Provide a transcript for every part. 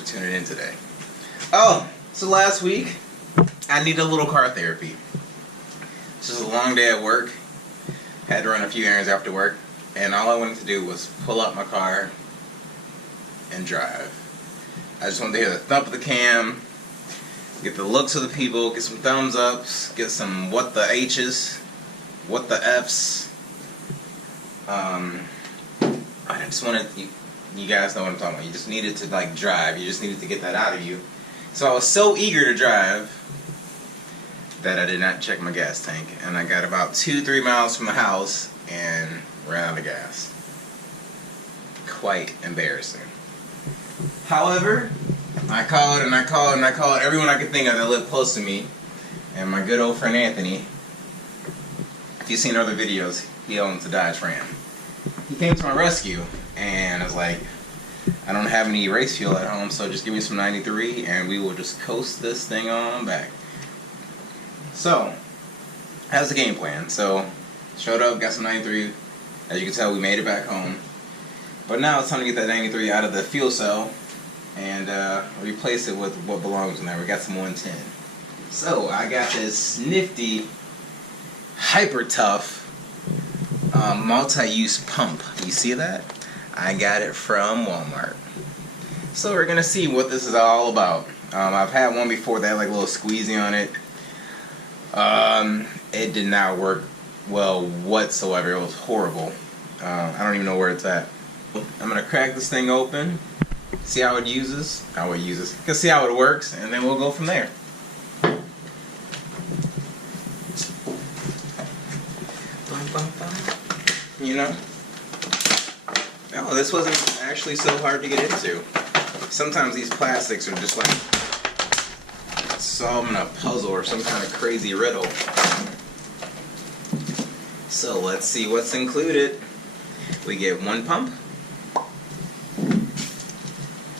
for tuning in today. Oh, so last week, I needed a little car therapy. This was a long day at work. Had to run a few errands after work. And all I wanted to do was pull up my car and drive. I just wanted to hear the thump of the cam, get the looks of the people, get some thumbs ups, get some what the H's, what the F's. I just wanted, you guys know what I'm talking about. You just needed to like drive. You just needed to get that out of you. So I was so eager to drive that I did not check my gas tank. And I got about 2-3 miles from the house and ran out of gas. Quite embarrassing. However, I called and I called and I called everyone I could think of that lived close to me. And my good old friend Anthony, if you've seen other videos, he owns a Dodge Ram. He came to my rescue and I was like, I don't have any race fuel at home, so just give me some 93 and we will just coast this thing on back. So, that was the game plan. So, showed up, got some 93. As you can tell, we made it back home. But now it's time to get that 93 out of the fuel cell and replace it with what belongs in there. We got some 110. So, I got this nifty, hyper tough multi-use pump. You see that? I got it from Walmart. So we're gonna see what this is all about. I've had one before that had like a little squeezy on it. It did not work well whatsoever. It was horrible. I don't even know where it's at. I'm gonna crack this thing open, see how it uses, see how it works, and then we'll go from there. You know? Oh, this wasn't actually so hard to get into. Sometimes these plastics are just like solving a puzzle or some kind of crazy riddle. So let's see what's included. We get one pump,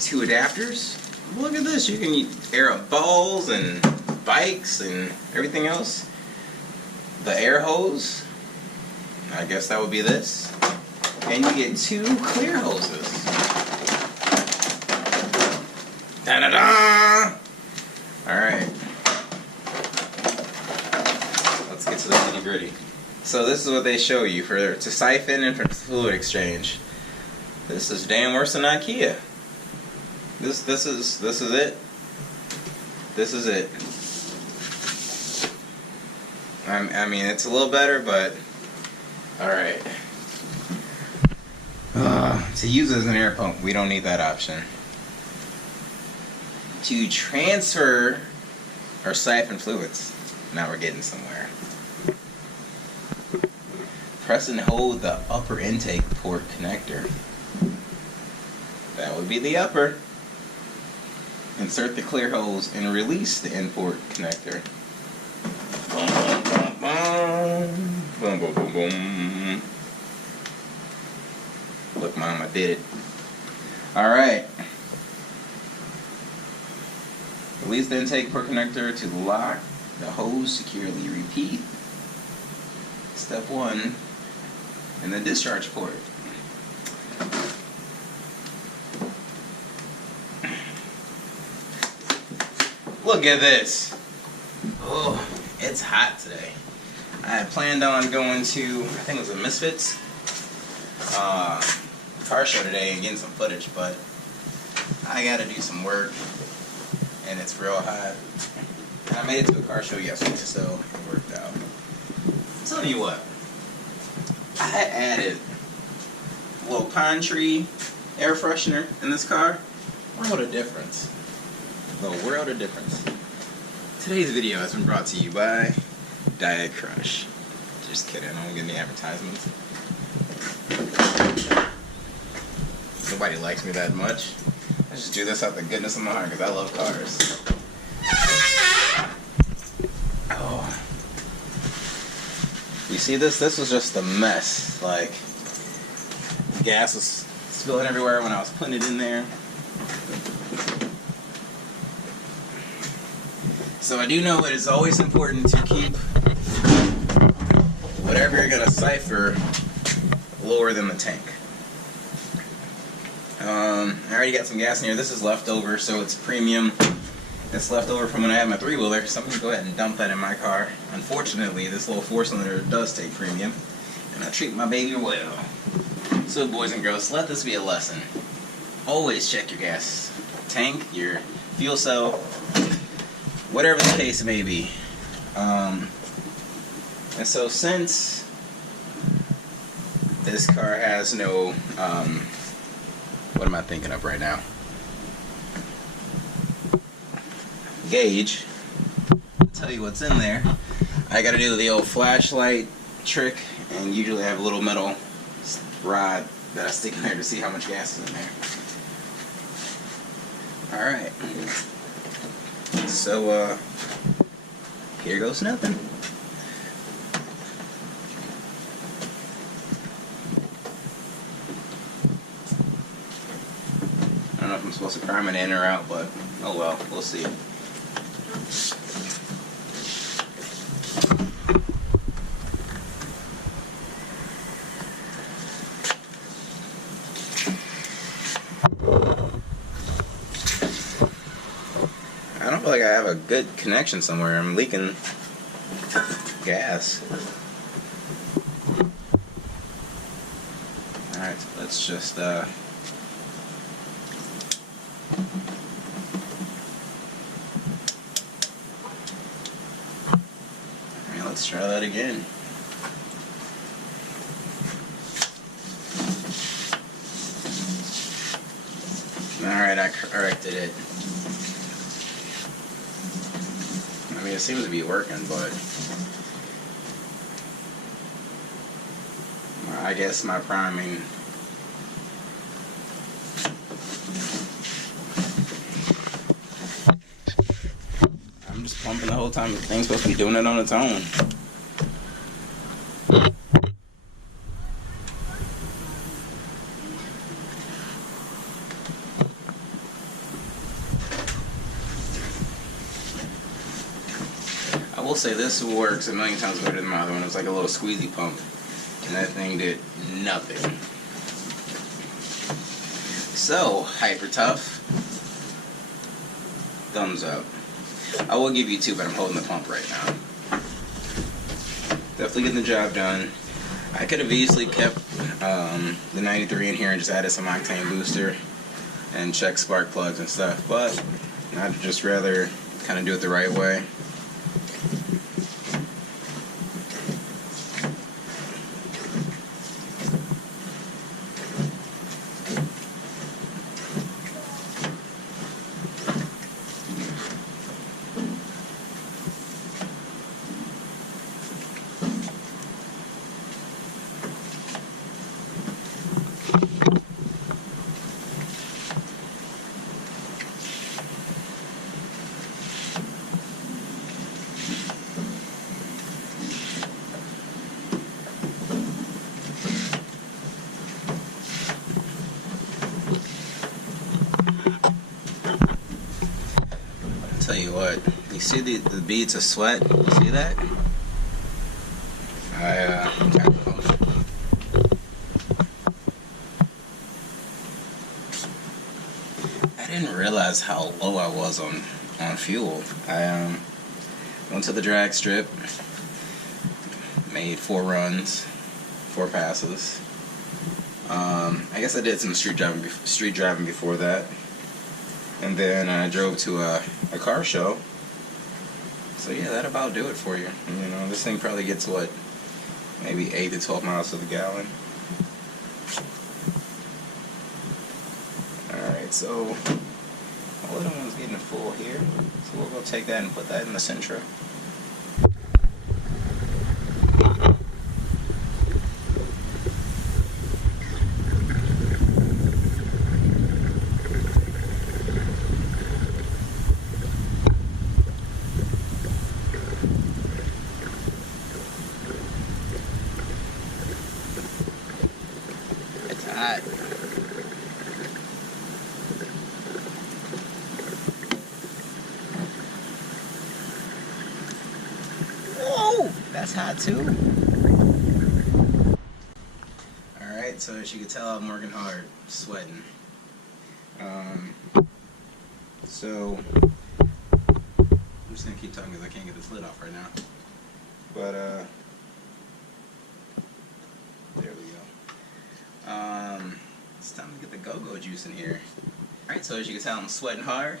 2 adapters. Look at this, you can air up balls and bikes and everything else. The air hose, I guess that would be this. And you get 2 clear hoses. Da-da-da! Alright. Let's get to the nitty-gritty. So this is what they show you to siphon and for fluid exchange. This is damn worse than IKEA. This is it. This is it. I mean, it's a little better, but alright. To use as an air pump, we don't need that option. To transfer or siphon fluids, now we're getting somewhere. Press and hold the upper intake port connector. That would be the upper. Insert the clear hose and release the in port connector. Boom, boom, boom, boom. Look, Mom, I did it. Alright. Release the intake port connector to lock the hose securely. Repeat step 1 in the discharge port. Look at this. Oh, it's hot today. I had planned on going to, I think it was a Misfits car show today and getting some footage, but I gotta do some work and it's real hot. And I made it to a car show yesterday, so it worked out. I'll tell you what, I added a little pine tree air freshener in this car. World of difference. The world of difference. Today's video has been brought to you by Diet Crush. Just kidding, I don't get any advertisements. Nobody likes me that much. I just do this out the goodness of my heart because I love cars. Oh. You see this? This was just a mess. Like, gas was spilling everywhere when I was putting it in there. So I do know it is always important to keep whatever you're going to cipher lower than the tank. I already got some gas in here. This is leftover, so it's premium. It's leftover from when I had my 3-wheeler, so I'm going to go ahead and dump that in my car. Unfortunately, this little 4-cylinder does take premium, and I treat my baby well. So boys and girls, let this be a lesson. Always check your gas tank, your fuel cell, whatever the case may be. And so since this car has no, what am I thinking of right now? Gauge. I'll tell you what's in there. I gotta do the old flashlight trick, and usually I have a little metal rod that I stick in there to see how much gas is in there. Alright. So, here goes nothing. I don't know if I'm supposed to prime it in or out, but oh well, we'll see. I don't feel like I have a good connection somewhere. I'm leaking gas. Alright, so let's just alright, let's try that again. Alright, I corrected it. I mean, it seems to be working, but I guess my priming I'm just pumping the whole time. The thing's supposed to be doing it on its own. I will say this works a million times better than my other one. It was like a little squeezy pump, and that thing did nothing. So, hyper tough. Thumbs up. I will give you 2, but I'm holding the pump right now. Definitely getting the job done. I could have easily kept the 93 in here and just added some octane booster and check spark plugs and stuff, but I'd just rather kind of do it the right way. Tell you what, you see the beads of sweat? You see that? I didn't realize how low I was on fuel. I went to the drag strip, made 4 runs, 4 passes. I guess I did some street driving before that. And then I drove to a car show. So yeah, that'll about do it for you. You know, this thing probably gets, what, maybe 8 to 12 miles to the gallon. Alright, so the little one's getting full here. So we'll go take that and put that in the Sentra. Hot. Whoa, that's hot too. Alright, so as you can tell, I'm working hard, sweating. Um, so I'm just gonna keep talking because I can't get this lid off right now. But there we go. It's time to get the go-go juice in here. All right, so as you can tell, I'm sweating hard.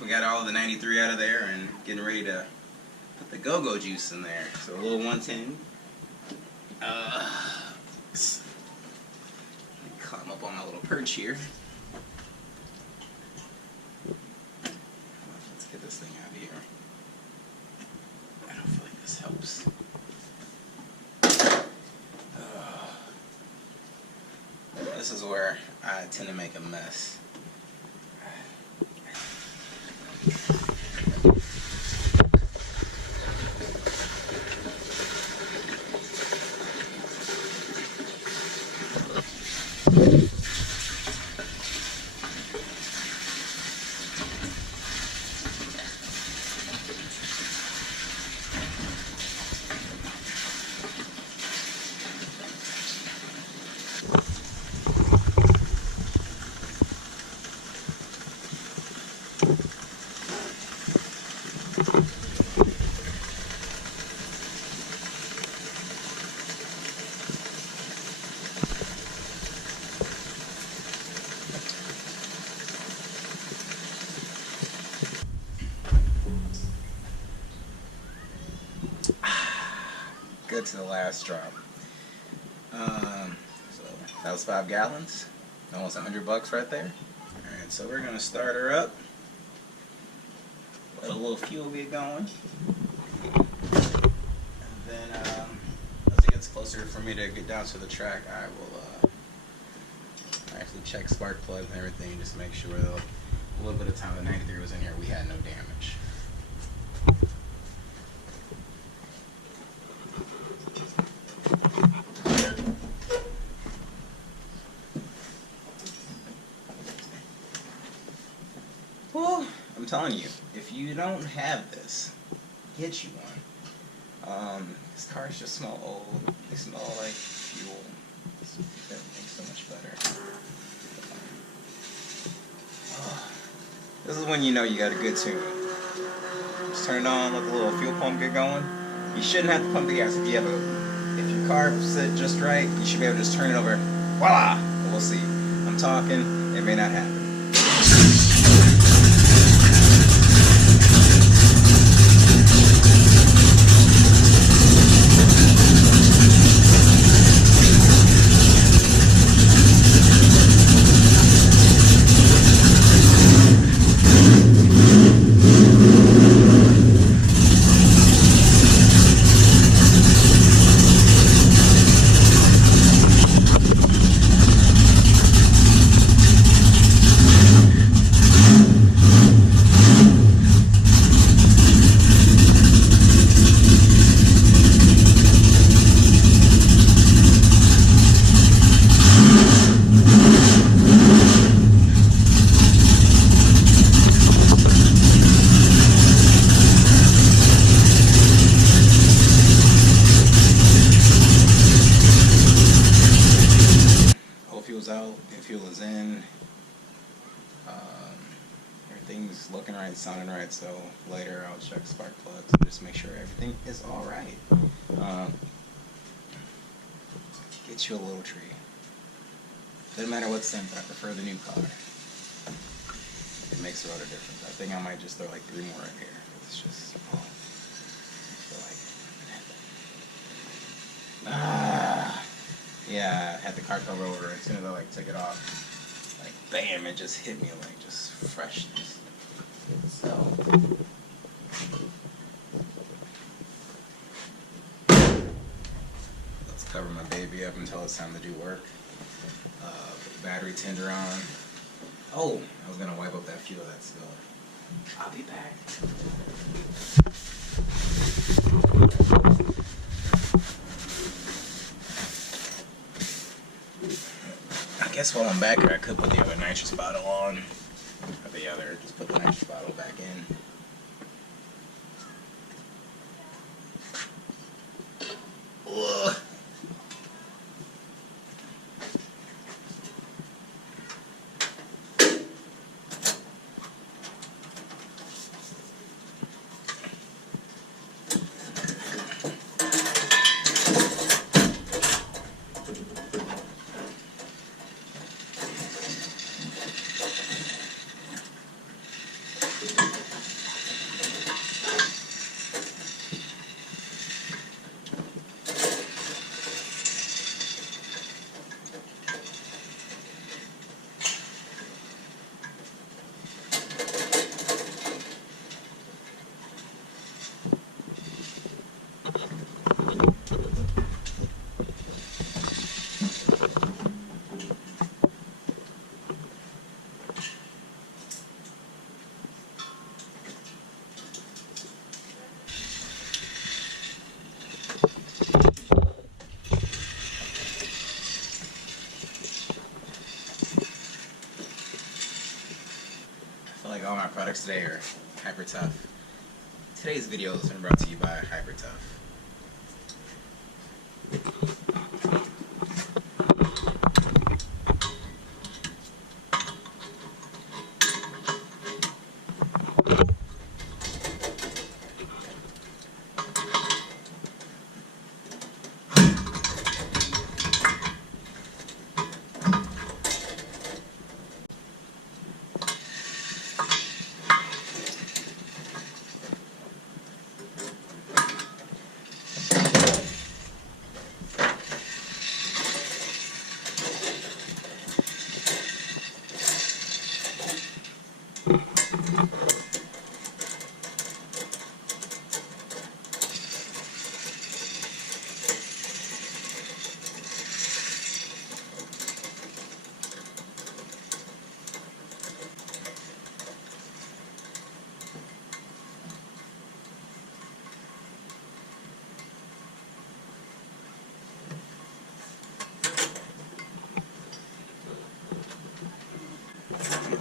We got all the 93 out of there and getting ready to put the go-go juice in there. So a little 110. Let's climb up on my little perch here. Let's get this thing out of here. I don't feel like this helps. This is where I tend to make a mess. Good to the last drop. So that was 5 gallons, almost $100 right there. All right, so we're gonna start her up. Let a little fuel get going, and then as it gets closer for me to get down to the track, I will actually check spark plugs and everything, just to make sure that a little bit of time the 93 was in here, we had no damage. Well, I'm telling you, if you don't have this, get you one. These cars just smell old. They smell like fuel. That makes so much better. This is when you know you got a good tune. Just turn it on, let the little fuel pump get going. You shouldn't have to pump the gas if your car set just right. You should be able to just turn it over. Voila! We'll see. I'm talking. It may not happen. Out, fuel is in, everything's looking right, sounding right, so later I'll check spark plugs and just make sure everything is alright. Get you a little tree. Doesn't matter what scent, but I prefer the new color. It makes a lot of difference. I think I might just throw like 3 more in here. It's just, I feel like yeah, I had the car cover over, and as soon as I took it off, bam, it just hit me just freshness. So let's cover my baby up until it's time to do work. Battery tender on. Oh, I was gonna wipe up that fuel that's spilled. I'll be back. I guess while I'm back here, I could put the other nitrous bottle on. Or just put the nitrous bottle back in. Ugh. products today are Hyper Tough. Today's video has been brought to you by Hyper Tough.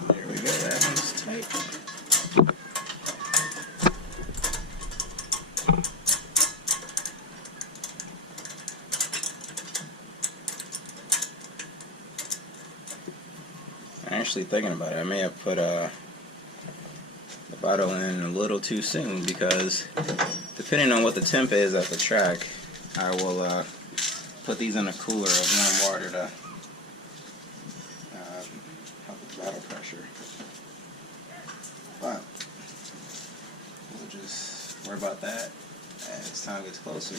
There we go, that one's tight. I'm actually thinking about it. I may have put the bottle in a little too soon, because depending on what the temp is at the track, I will put these in a cooler of warm water to help with the bottle pressure. But we'll just worry about that as time gets closer,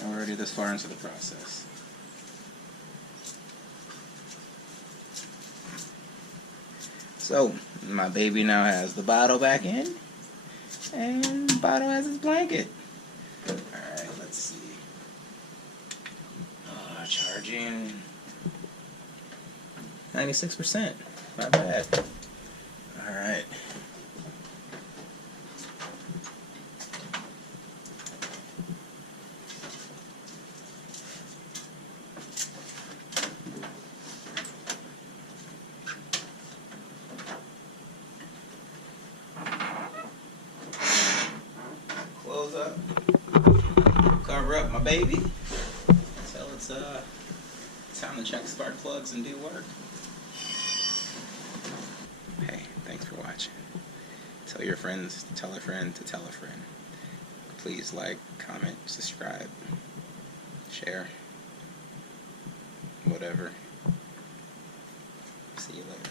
and we're already this far into the process. So, my baby now has the bottle back in, and the bottle has its blanket. Alright, let's see. Charging 96%. Not bad. Alright. Close up, cover up my baby until it's time to check spark plugs and do work. Hey, thanks for watching. Tell your friends to tell a friend to tell a friend. Please like, comment, subscribe, share, whatever. See you later.